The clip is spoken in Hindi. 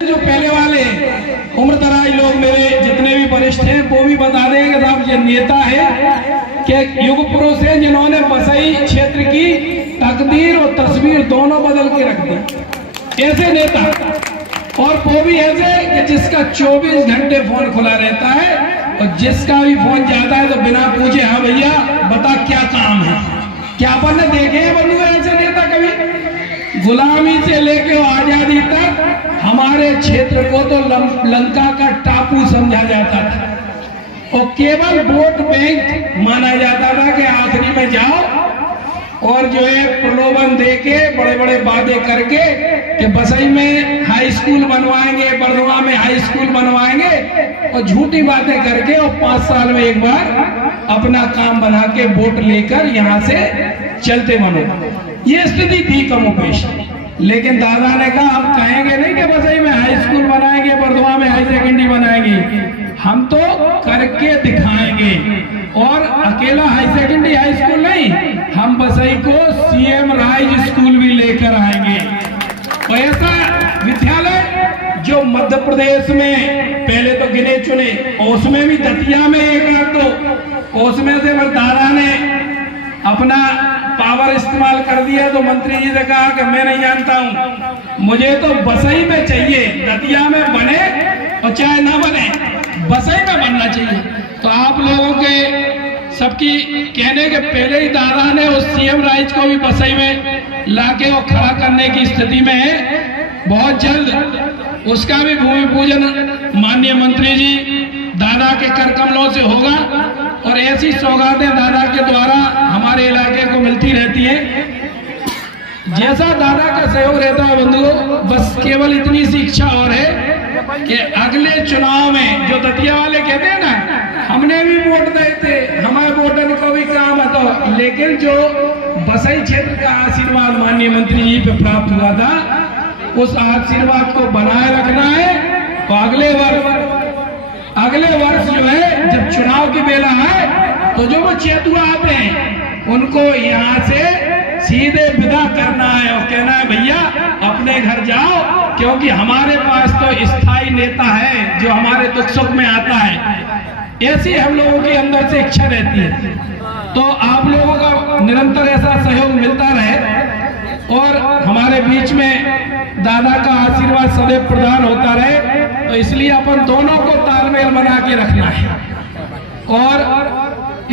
जो पहले वाले उम्रदराज लोग मेरे जितने भी वरिष्ठ हैं वो भी बता देंगे साहब ये नेता है कि युग पुरुष है जिन्होंने बसई क्षेत्र की तकदीर और तस्वीर दोनों बदल के रख दी। ऐसे नेता और वो भी ऐसे कि जिसका 24 घंटे फोन खुला रहता है और जिसका भी फोन जाता है तो बिना पूछे हाँ भैया बता क्या काम है। क्या अपन ने देखे हैं बंधु ऐसे नेता कभी? गुलामी से लेकर आजादी तक हमारे क्षेत्र को तो लंका का टापू समझा जाता था और केवल वोट बैंक माना जाता था कि आखिरी में जाओ और जो है प्रलोभन देके बड़े बड़े वादे करके कि बसई में हाई स्कूल बनवाएंगे, बरदवा में हाई स्कूल बनवाएंगे और झूठी बातें करके और 5 साल में एक बार अपना काम बना के वोट लेकर यहाँ से चलते बनो। ये स्थिति थी कमोपेश। लेकिन दादा ने कहा हम कहेंगे नहीं कि बसई में हाई स्कूल बनाएंगे, बरदवा में हाई सेकेंडरी बनाएंगे, हम तो करके दिखाएंगे। और अकेला हाई सेकेंडरी हाई स्कूल नहीं, हम बसई को सीएम राइज स्कूल भी लेकर आएंगे। और ऐसा विद्यालय जो मध्य प्रदेश में पहले तो गिने चुने, उसमें भी दतिया में एक आध दो, उसमें से दादा ने अपना पावर इस्तेमाल कर दिया तो मंत्री जी ने कहा कि मैं नहीं जानता हूं, मुझे तो बसई में चाहिए, दतिया में बने और चाहे ना बने बसई में बनना चाहिए। तो आप लोगों के सबकी कहने के पहले ही दादा ने उस सीएम राइज को भी बसई में लाके और खड़ा करने की स्थिति में है। बहुत जल्द उसका भी भूमि पूजन माननीय मंत्री जी दादा के कर कमलों से होगा और ऐसी सौगातें दादा के द्वारा हमारे इलाके को मिलती रहती है। जैसा दादा का सहयोग रहता है बंधुओं, बस केवल इतनी सी इच्छा और है कि अगले चुनाव में जो दतिया वाले कहते हैं ना हमने भी वोट दिए थे, हमारे वोटर को भी काम है तो, लेकिन जो बसई क्षेत्र का आशीर्वाद माननीय मंत्री जी पे प्राप्त हुआ था उस आशीर्वाद को बनाए रखना है। तो अगले वर्ष जो है जब चुनाव की बेला है तो जो वो चेतुआ आते हैं उनको यहाँ से सीधे विदा करना है और कहना है भैया अपने घर जाओ, क्योंकि हमारे पास तो स्थायी नेता है जो हमारे दुख सुख में आता है। ऐसी हम लोगों के अंदर से इच्छा रहती है। तो आप लोगों का निरंतर ऐसा सहयोग मिलता रहे और हमारे बीच में दादा का आशीर्वाद सदैव प्रदान होता रहे, तो इसलिए अपन दोनों को तालमेल बना के रखना है। और